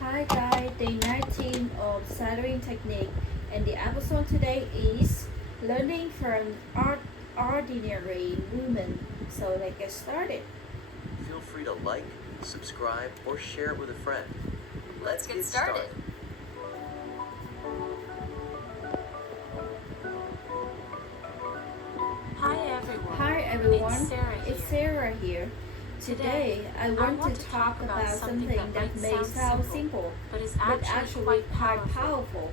Hi guys, day 19 of Stuttering Technique, and the episode today is learning from ordinary women. So let's get started. Feel free to like, subscribe, or share it with a friend. Let's get started. Hi everyone, It's Sarah here. Today, I want to talk about something that may sound simple, but but actually quite powerful.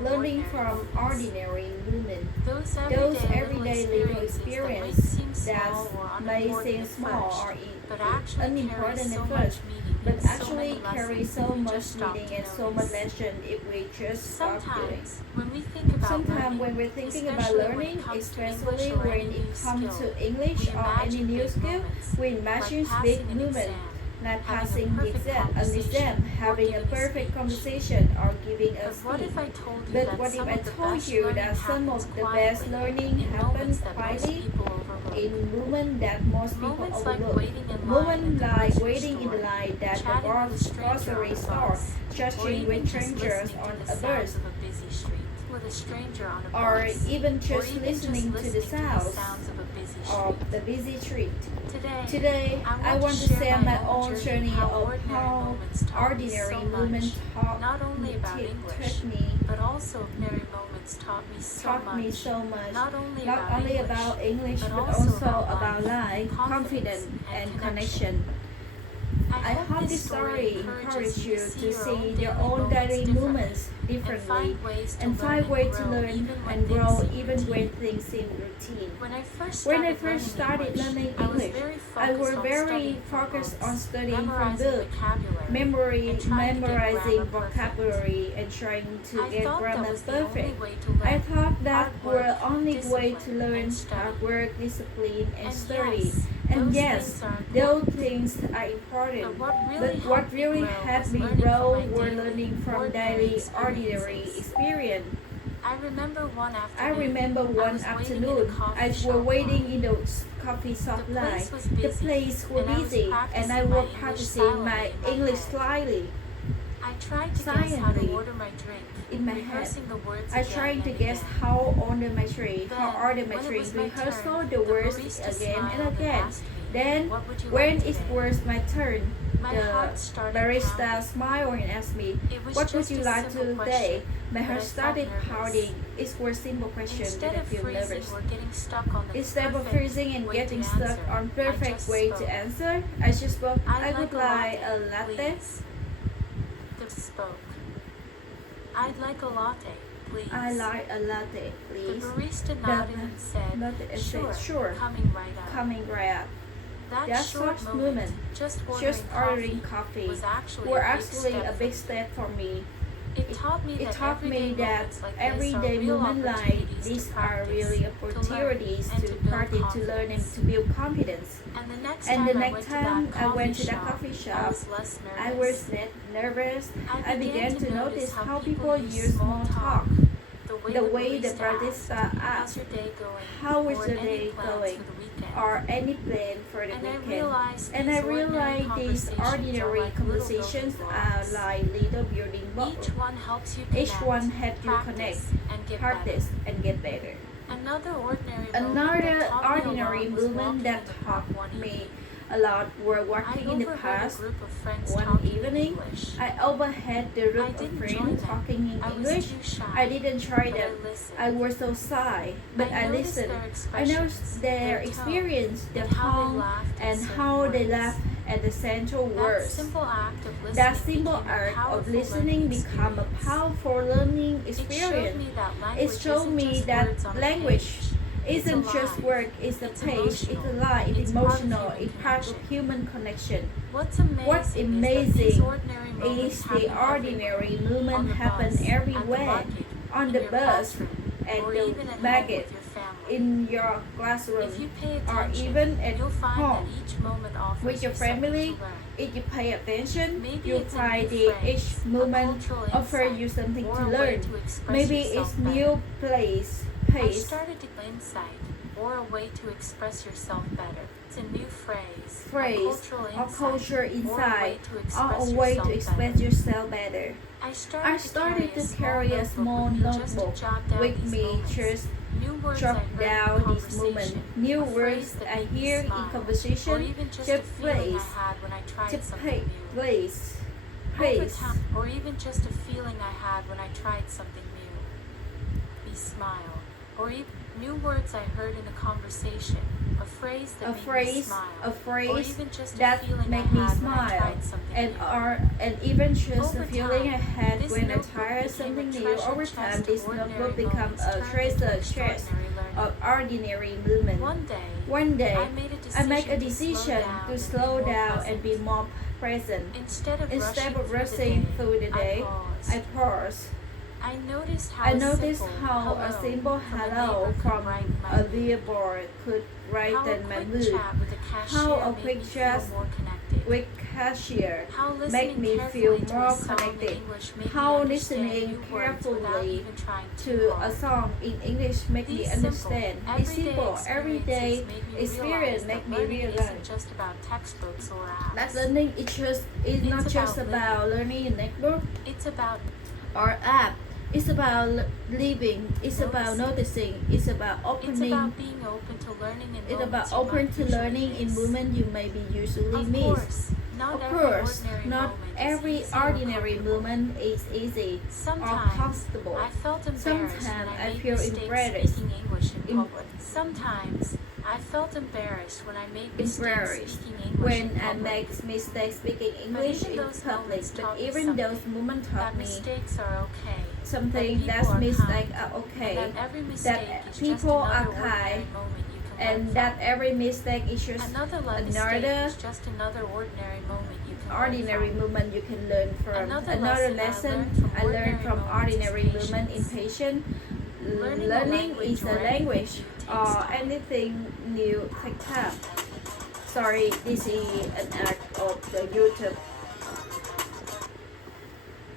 Learning from ordinary women. Those Those everyday little experiences that may seem small or but actually unimportant carry so at much first, meaning but and so actually many carry lessons so if we much just stop meaning to and so notice. much lesson if we just stop doing. Sometimes, when we think about Sometimes learning, when we're thinking about especially when it learning, comes to especially English or when any it new comes skill, to English we or any imagine new big skill, moments, we like imagine passing big an movement, exam, like having passing a the perfect exam, conversation, or having a giving a perfect speech. conversation, or giving a But what speech. if I told you But that what if some I of the told best you learning that some happens of the best quietly learning in happens moments that most quietly people overlook? in moments that most people Moments like overlook? waiting in line Moments at the like grocery waiting in the store, line at the chatting with a stranger on grocery a store, bus, or chatting even with just strangers listening on to the a sounds bus, of a busy street with a stranger on a or bus, even or just even listening to the sounds of a busy of street. the busy street. Today, Today, I want to share my own journey of how ordinary moments not only about English, taught me but also ordinary moments taught me so much, not not only about English, but also about life, confidence, and connection. I hope this story encourages you to see your own daily moments differently and find ways to learn and grow even when things seem routine. When I When I first started learning English, I was very focused on studying from books, memorizing vocabulary, and trying to get grammar perfect. I thought that were the only way to learn hard work, discipline, and study. And yes, those things are important. But what really helped me grow were learning from daily, ordinary experience. I remember one afternoon, I was waiting in the coffee shop line. The place was busy, and I was practicing my English slightly. I tried to guess how to order my drink. In my head, Rehearsing the words I again tried to and guess again. how order my drink, Then, how order my when it drink, was my rehearsal turn, the words barista again and smiled again. asked me, Then, "What would you when like it today?" was my turn, My the heart started barista pounding. smiled and asked me, It was "What would just you a like simple today?" question, My but heart I felt started nervous. pounding. It was a simple question, Instead and I of feel freezing nervous. or getting stuck on the Instead of perfect freezing and way getting to stuck answer, on I perfect just way spoke. to answer, I just spoke, I would like a latte. please. The spoke. I'd like a latte, please. I like a latte, The please. barista nodded and said, Sure, coming right up. coming right up. That short short moment, just just ordering ordering coffee, was actually were a big actually step a for big me. step for me. It taught me It that taught me that everyday everyday moments like these are really opportunities to practice, to learn, and to build confidence. And the next And the time next time I went to that shop, coffee I shop, was less nervous. I was less nervous. I began to notice how people use use small talk. The way the barista Barista asked, asked, "How's your day going?" "How is or the any day plans going?" for the weekend. or any plan for the And I weekend. realized And I realized these ordinary conversations are like little building blocks. Each one helps you connect, Each one helps you practice, connect, and get practice, better. and get better. Another ordinary Ordinary moment that taught me a lot were walking in the past. One evening, I overheard the group of friends talking in English. I didn't try them. I was so shy, but I listened. I noticed their experience, their tone, and how they laughed at the central words. That simple act of listening became a powerful learning experience. It showed me that language isn't just word, it's a page, it's a lie, it's emotional, it's part of human connection. What's amazing is the ordinary movement happen everywhere, on the bus, at the market, in your classroom, or even at home with your family. If you pay attention, you'll find that each moment offers you something to learn. Maybe it's new pace, insight or a way to express yourself better. It's a new phrase, phrase, or cultural insight, or a or way to express yourself better. I I started to carry a small notebook with me, just jot down these moments, new words I hear in conversation, just place, place. Or even just a feeling I had when I tried something new. Be smile. Or even new words I heard in a conversation. A phrase that made me smile. Or even just a that feeling made I me had when I smile, tried something new. and even just Over the feeling I time, had this when I notebook tried became something a new. treasure Over chest time, of this ordinary notebook became moments a turned treasure into chest extraordinary learning. of ordinary movement. One day, I make a decision to slow down and be more present. Instead of rushing through the day, I paused. pause. I noticed how a simple hello from a billboard could brighten my mood. How a quick chat with cashier make me feel more connected. How listening carefully to a song in English make me understand. It's simple, everyday experience make me realize just about textbooks or apps. that learning is not just about learning in textbook It's about or app. It's about living. It's about noticing. It's about It's opening. about being open to learning in It's about moments you open might to usually learning in miss. movement you maybe usually Of miss. course, not Of every course, ordinary not moment every is easy or ordinary comfortable. movement is easy or Sometimes comfortable. I felt embarrassed Sometimes when I made feel mistakes embarrassed. speaking English in Em- public. Sometimes I felt embarrassed when I made mistakes Embarrassed speaking English when in I public. make mistakes speaking English even in those public. moments But taught me even something, those moments taught that me mistakes are okay. something that that people are mistakes kind, are okay. And that every mistake That is people just are another ordinary kind. moment you can And learn that from. every mistake is just Another mistake is just another ordinary moment you can ordinary learn from. movement you can learn from. Another lesson I learned from ordinary moments is movement in patience. patience. Learning is a language or anything new takes time. Sorry, this is an ad of the YouTube.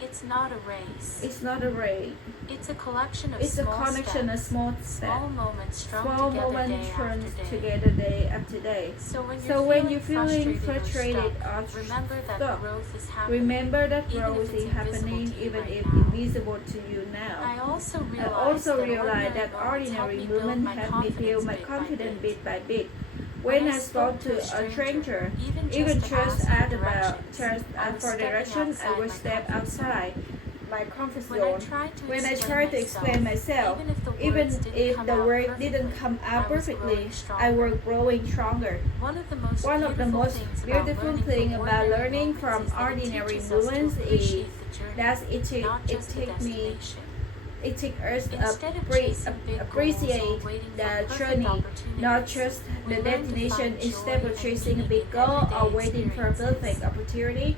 It's not a race. It's not a race. It's a collection of It's a small connection of steps, small small steps. moments strung Small together moments day strung after day. together day after day. So when you're feeling frustrated or or stuck, remember that stuck, growth is happening. remember that even growth if it's is happening invisible to you even right if now. invisible to you now. I also realized that ordinary movement helped me build my confidence bit by bit. When I spoke to a stranger, even just asked for direction, I would step outside my comfort zone. When I tried to explain myself, even if the word didn't come out perfectly, I was growing stronger. One One of the most beautiful things about learning from ordinary movements is that it takes us to appreciate the journey, not just the destination. Instead of chasing a big goal or waiting for a perfect opportunity,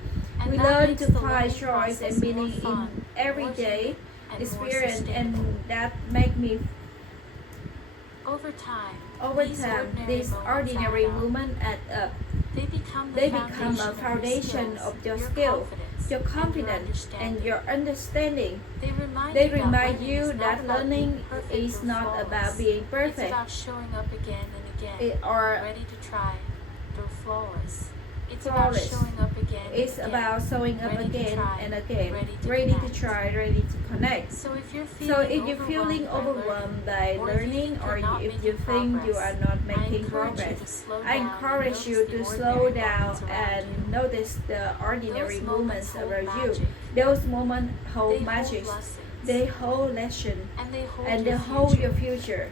we learn to find joy and meaning in everyday experience, and that make me over time, these ordinary movements add up. They become a foundation of your skill, your confidence, and your understanding. They remind you that learning is not about being It's perfect about showing up again and again, or ready to try, though flawless. It's flawless. about showing up again. It's and about again, showing up ready to again try, and again, ready to to try, ready to connect. So if you're feeling overwhelmed by learning, or if you think you are not making progress, I encourage you to slow down and notice the ordinary moments around you. Those moments hold magic. They hold lesson, and they hold your future.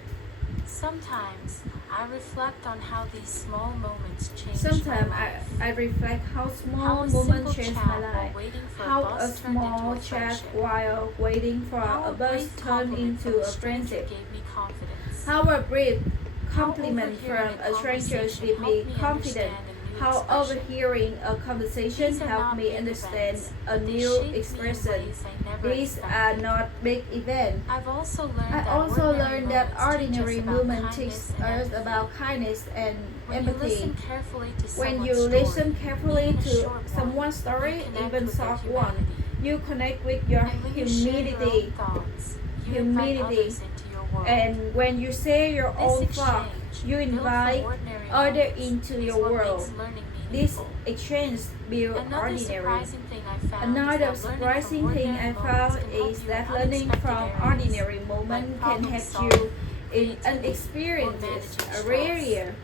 Sometimes I reflect on how these small moments change Sometimes my life. I reflect how small How a moments simple change chat my while life. waiting for a How bus a turned into small a chat friendship. while waiting for How a bus brief turned compliment from into a stranger friendship. gave me confidence. How a brief How compliment from overhearing a stranger conversation gave me helped me confidence. understand a new How expression. overhearing a conversation These are helped not me big understand events. a They new shaped me in expression. ways I never These are expected. not big events. I've also learned I that also learned that ordinary movements movement teaches us about kindness and when you empathy. listen carefully to When someone's you story, listen carefully even a to short one, someone's story, you connect even with their short one, humanity. you connect with your And when you share your own humility. thoughts, you invite Humility. others into your world. And when you say your This own exchange, thought, you built from invite ordinary order moments into is your what world. makes learning This meaningful. exchange builds Another ordinary. surprising thing I found Another is that surprising thing I learning from found ordinary moments can help is you that in learning unexpected from areas, ordinary like moments can problem help solving, you in creativity, or experiences managing a stress. area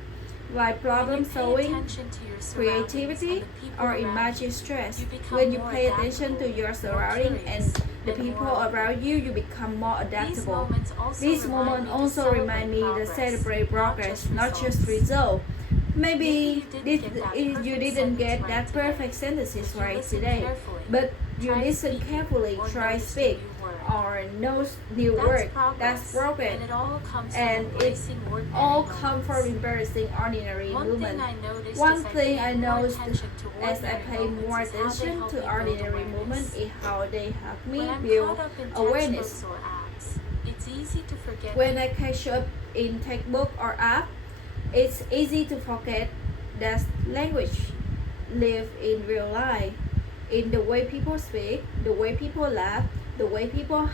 like When problem you pay solving, attention to your surroundings and creativity, the people or around imagine you, stress. you become When you more pay attention to adaptable, your more surroundings and curious, the and people more around open. you, you become more These adaptable. moments These moments also remind me to celebrate progress, not just result. Maybe you didn't get that perfect sentences right today, but you listen carefully, try speak, or know new word. That's progress, and it all come from embarrassing ordinary movement. One thing I noticed as I pay more attention to ordinary movement is how they help me build awareness. It's easy to forget. When I catch up in textbook or app, it's easy to forget that language live in real life, in the way people speak, the way people laugh, the way people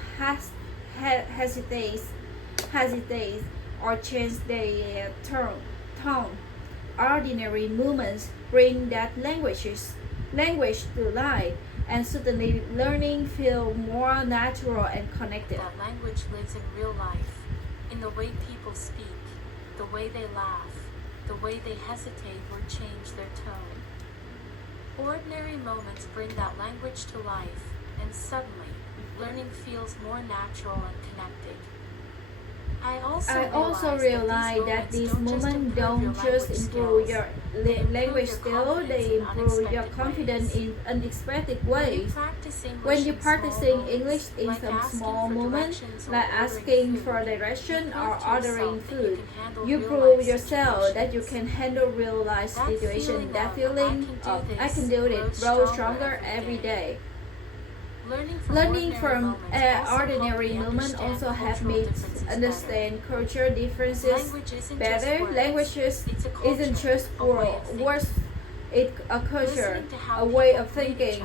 hesitate, or change their tone. Ordinary movements bring that language to life, and suddenly learning feel more natural and connected. That language lives in real life, in the way people speak, the way they laugh, the way they hesitate or change their tone. Ordinary moments bring that language to life, and suddenly, learning feels more natural and connected. I also realize that these moments don't just improve your language skill, they improve your confidence in unexpected ways. When you're practicing English in some small moments, like asking for direction or ordering food, you prove yourself that you can handle real life situations. That feeling of I can do it grows stronger every day. Learning from ordinary moments also helped me understand cultural differences better. Languages isn't just words, it's a culture, a way of thinking.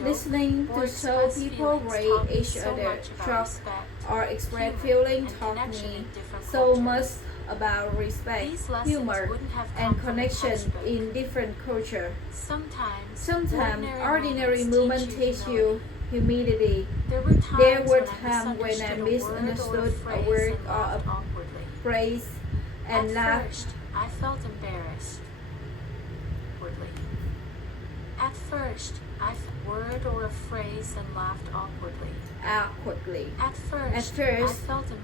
Listening to so people rate each other, talk, or express feelings taught me so much about respect, humor, and connection in different cultures. Sometimes ordinary moments teach you humility. There were times when I misunderstood a word or a phrase and laughed. I felt embarrassed. At first, I felt a word or a phrase and laughed awkwardly. At first,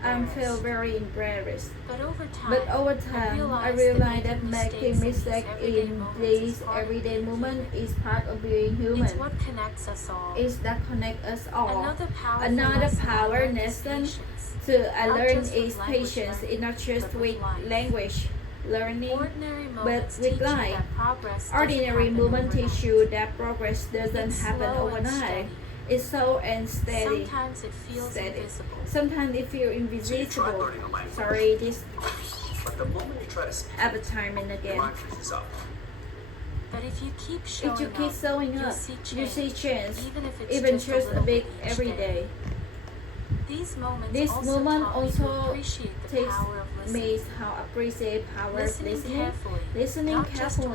I felt very embarrassed. But over time, I realized that making mistakes in these everyday moments is part of being human. It's what connects us all. It's that connect us all. Another power lesson to I learned is patience. patience. It's not just with language learning, but with life. Ordinary movement teach you that progress doesn't happen overnight. It's slow and steady. Sometimes it feels invisible. Sometimes it feels invisible. Sorry, this But the moment you try to speak, advertisement again. mind freezes up. But if you keep If you keep showing up, you see change, even just a bit every day. These moments This moment also appreciate the takes power of listening. me how appreciate power of listening carefully, not just to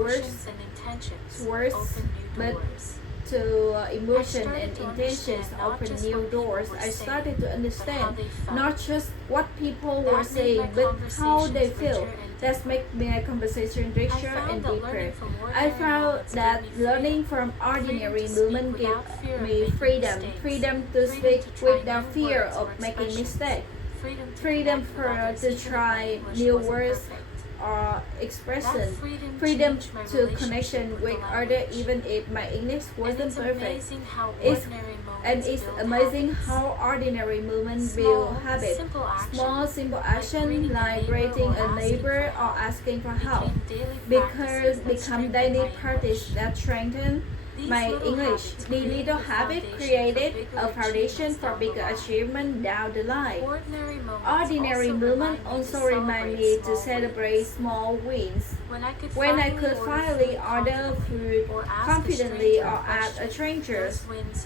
words, and intentions, words, open new but doors. to emotion started and to intentions understand not open just new what people doors. were I saying, started to but how understand they felt. not just what people That were made saying, my but how they conversations feel. richer and That's deeper. make my conversation richer found and that deeper. learning from I ordinary found moments that gave me learning freedom. from ordinary Freedom to movement speak gave without fear of me making freedom. mistakes. Freedom to Freedom speak to try without new fear words of or making expressions. mistakes. Freedom to Freedom connect with others, to even if my try English new wasn't words perfect. or That expression. freedom Freedom changed my to relationship connection with with the others language. even if my English And wasn't it's perfect. amazing how It's ordinary moments And it's build amazing habits. how ordinary movements Small, build habits. simple action, Small, simple like action greeting a like neighbor greeting or a neighbor asking for or help asking for help became daily because practices that become strengthened daily my practice English. that strengthen These my little English. habits The created little a habit foundation created for a bigger foundation achievements for down the bigger line. achievement down the line. Ordinary moments Ordinary also movement remind me to also remind me to celebrate celebrate small small wins. When I could finally order food confidently or ask a stranger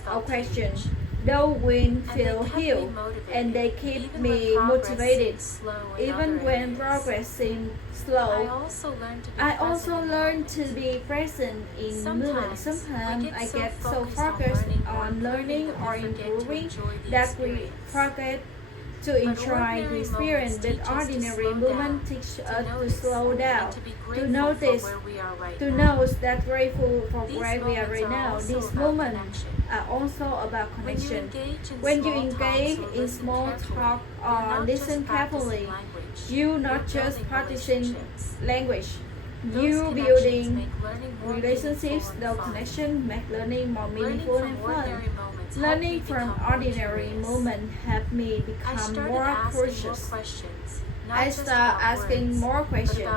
a question, those wins feel healed, and they keep me motivated. Even when progress seems slow, I also learned to be present in moments. Sometimes I get so focused on learning or improving that we forget to enjoy the experience, but ordinary moments teach us to slow down, to notice, to know that grateful for where we are right now. These moments are also about connection. When you engage in small talk or listen carefully, you not just practicing language. You building relationships, those connections make learning more meaningful and fun. Learning from ordinary moments helped me become more cautious. I start asking more questions,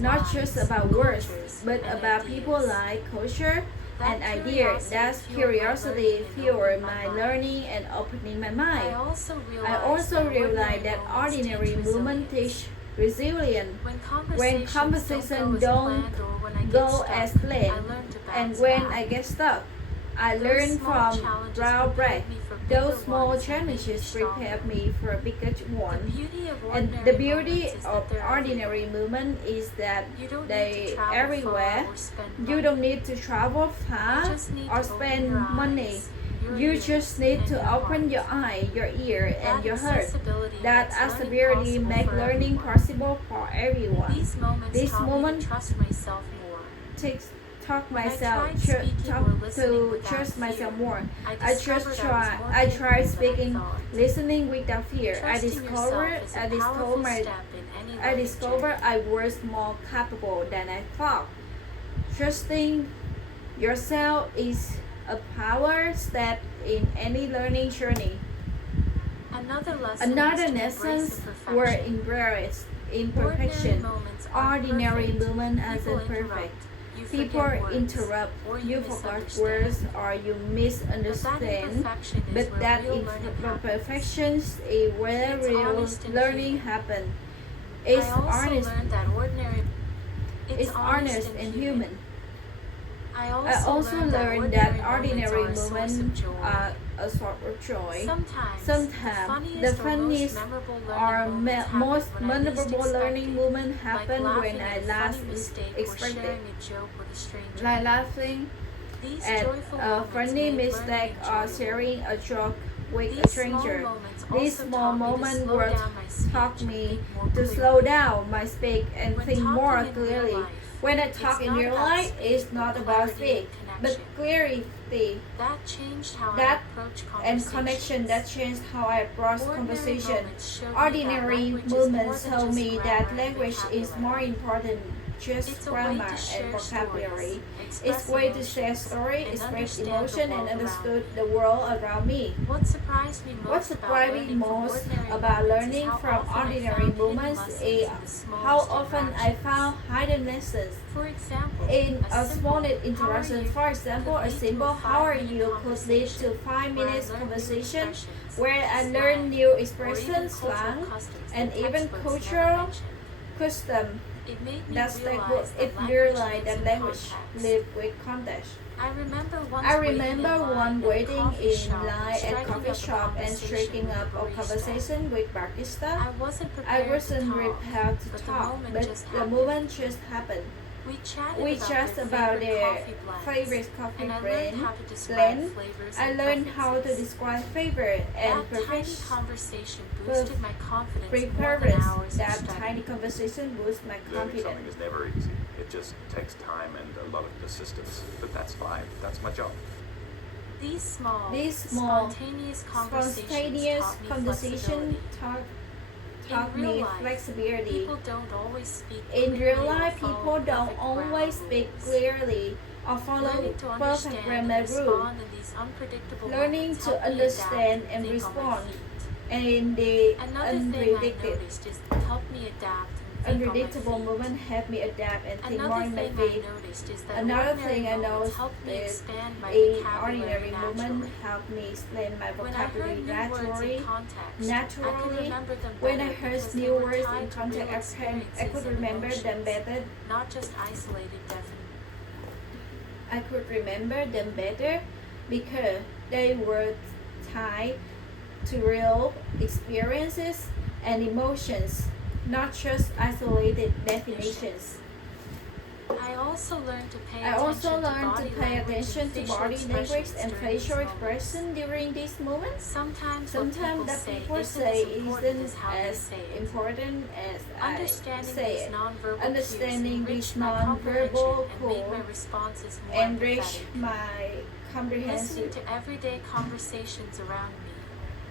not just about words, but about people like culture and ideas. That curiosity fueled my learning and opening my mind. I also realized that ordinary moments teach resilience. When conversations don't go as planned, and when I get stuck, I learn from drawback. Those small challenges prepare me for bigger ones. And the beauty of ordinary movement is that they everywhere. You don't need to travel far or spend money. You just need to open your eye, your ear, and your heart. That accessibility makes learning possible for everyone. This moment takes talk myself to trust myself more. I try speaking, listening without fear. I discover I was more capable than I thought. Trusting yourself is a power step in any learning journey. Another lesson were embraced imperfection. Ordinary moments aren't perfect. People interrupt, you forgot words, or you misunderstand, but that imperfections is where real learning happens. It's honest and human. I also learned that ordinary moments are a sort of joy. Sometimes the funniest or most memorable learning moments happen when I last expected. Like laughing at a funny mistake or sharing a joke with a stranger. These small moments were taught me to slow down my speak and think more clearly. When I talk in real life, it's not about speak, but clarity. That and connection that changed how I approach conversation. Ordinary movements told me that language is more important just grammar and vocabulary. It's a way to share story, express emotion, and understood the world around me. What surprised me most about learning from ordinary moments is how often I found hidden lessons in a small interaction. For example, a simple "How are you?" could lead to 5 minutes conversation where I learned new expressions, slang, and even cultural custom. That's it realized that language live with context. I remember one waiting in line at coffee shop and striking up a conversation with barista. I wasn't prepared to talk, but the moment just happened. We chatted about their favorite coffee blend. I learned how to describe favorite and preference. That tiny conversation boosts my Learning something confidence. is never easy. It just takes time and a lot of persistence. But that's fine. That's my job. These small, Spontaneous conversation taught me flexibility. People don't always speak In real life, quickly or people follow don't perfect always grammar speak rules. clearly or follow Learning to perfect understand grammar and rules. respond in these unpredictable Learning moments to help me understand adapt and think on my respond feet. and in the Another thing I unpredicted. noticed is help me adapt and unpredictable movement help me adapt and think more Another in my thing I feet. noticed is that Another ordinary thing I moments noticed helped me is expand my a vocabulary ordinary naturally. movement helped me explain my When I heard vocabulary new words naturally. in context, I could Naturally, remember them when I better heard because they new were words tied in to real context, I experiences could and remember them emotions, better. not just isolated definitions. I could remember them better because they were tied to real experiences and emotions, not just isolated definitions. I also learned to pay I attention also to learned body to pay language attention and to facial body language expressions and during these facial moments. expression during these moments. Sometimes Sometimes what that people people say say isn't as important isn't as how they as say it. important as I Understanding say these it. nonverbal Understanding cues these enriched my comprehension nonverbal and made my cues responses more enrich empathetic. my Listening comprehensive to everyday conversations around me,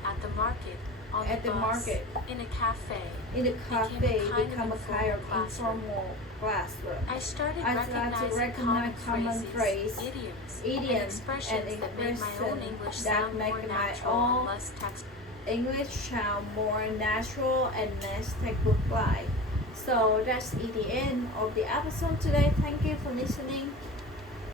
at the market, on at the the bus, market, in a cafe, in the cafe become a kind of informal classroom. I started I started to recognizing recognize common phrases, phrase, idioms, idioms, and expressions that made my own expression English that sound make more my natural own and less textbook. English sound more natural and less textbook like. So that's the end of the episode today. Thank you for listening.